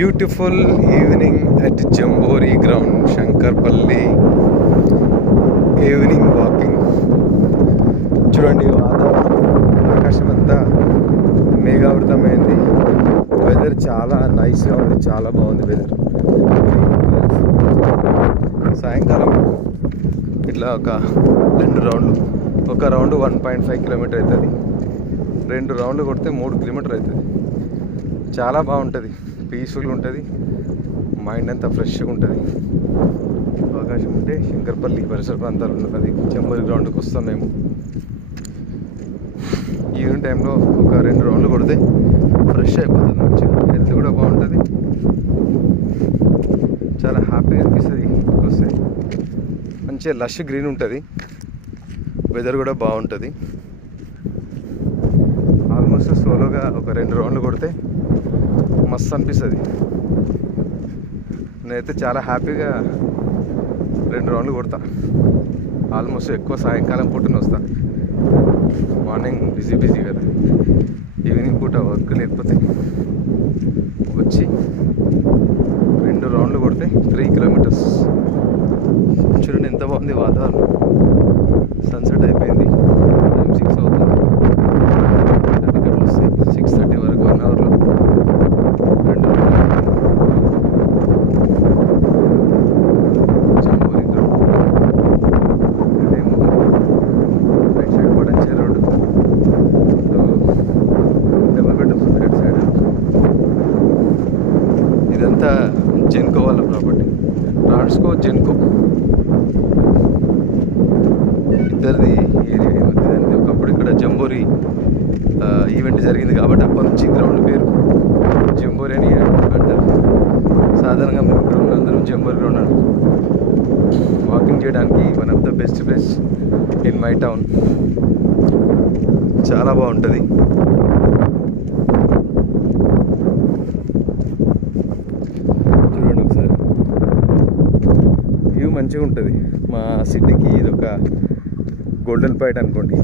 Beautiful evening at Jamboree ground, Shankarpalli. Evening walking. చూడండి, వాతావరణం, ఆకాశం అంతా మేఘావృతమైంది. వెదర్ చాలా నైస్గా ఉంది, చాలా బాగుంది వెదర్. సాయంకాలం ఇట్లా ఒక 2 రౌండ్లు, ఒక రౌండ్ 1.5 కిలోమీటర్ అవుతుంది. 2 రౌండ్లు కొడితే 3 కిలోమీటర్ అవుతుంది. చాలా బాగుంటుంది, పీస్ఫుల్గా ఉంటుంది, మైండ్ అంతా ఫ్రెష్గా ఉంటుంది. అవకాశం ఉంటే శంకర్పల్లి పరిసర ప్రాంతాలు ఉన్నది జంబోరీ గ్రౌండ్కి వస్తాం మేము. ఈవినింగ్ టైంలో ఒక 2 రౌండ్లు కొడితే ఫ్రెష్ అయిపోతుంది, మంచిగా హెల్త్ కూడా బాగుంటుంది, చాలా హ్యాపీగా అనిపిస్తుంది. వస్తే మంచిగా లష్ గ్రీన్ ఉంటుంది, వెదర్ కూడా బాగుంటుంది. ఆల్మోస్ట్ సోలోగా ఒక 2 రౌండ్లు కొడితే మస్తు అనిపిస్తుంది. నేనైతే చాలా హ్యాపీగా 2 రౌండ్లు కొడతా. ఆల్మోస్ట్ ఎక్కువ సాయంకాలం పూటనే వస్తా. మార్నింగ్ బిజీ కదా, ఈవినింగ్ పూట వర్క్ లేకపోతే వచ్చి 2 రౌండ్లు కొడితే 3 కిలోమీటర్స్. చూడండి ఎంత బాగుంది వాతావరణం. సన్సెట్ అయిపోయింది, టైం 6 అవుతుంది. టికెట్లు వస్తాయి 6:30 వరకు, 1 అవర్లో 2 రౌండ్లు. జంబోరీ గ్రౌండ్ ఇదేమో రైట్ సైడ్ పడంచే రోడ్డు, డబుల్ బెడ్రూమ్స్ ఉంది రైట్ సైడ్. ఇదంతా జెన్కో వాళ్ళ ప్రాపర్టీ, ట్రాన్స్కో జెన్కో ఇద్దరిది ఏరియా. ఒకప్పుడు ఇక్కడ జంబోరీ ఈవెంట్ జరిగింది కాబట్టి అప్పటి నుంచి గ్రౌండ్ పేరు జంబోరీ అని అంటారు. సాధారణంగా మేము ఇక్కడ ఉన్న అందరం జంబోరీ గ్రౌండ్ అంటారు. వాకింగ్ చేయడానికి one of the best place in my town. చాలా బాగుంటుంది. చూడండి ఒకసారి, వ్యూ మంచిగా ఉంటుంది. మా సిటీకి ఇది ఒక గోల్డెన్ పాయింట్ అనుకోండి.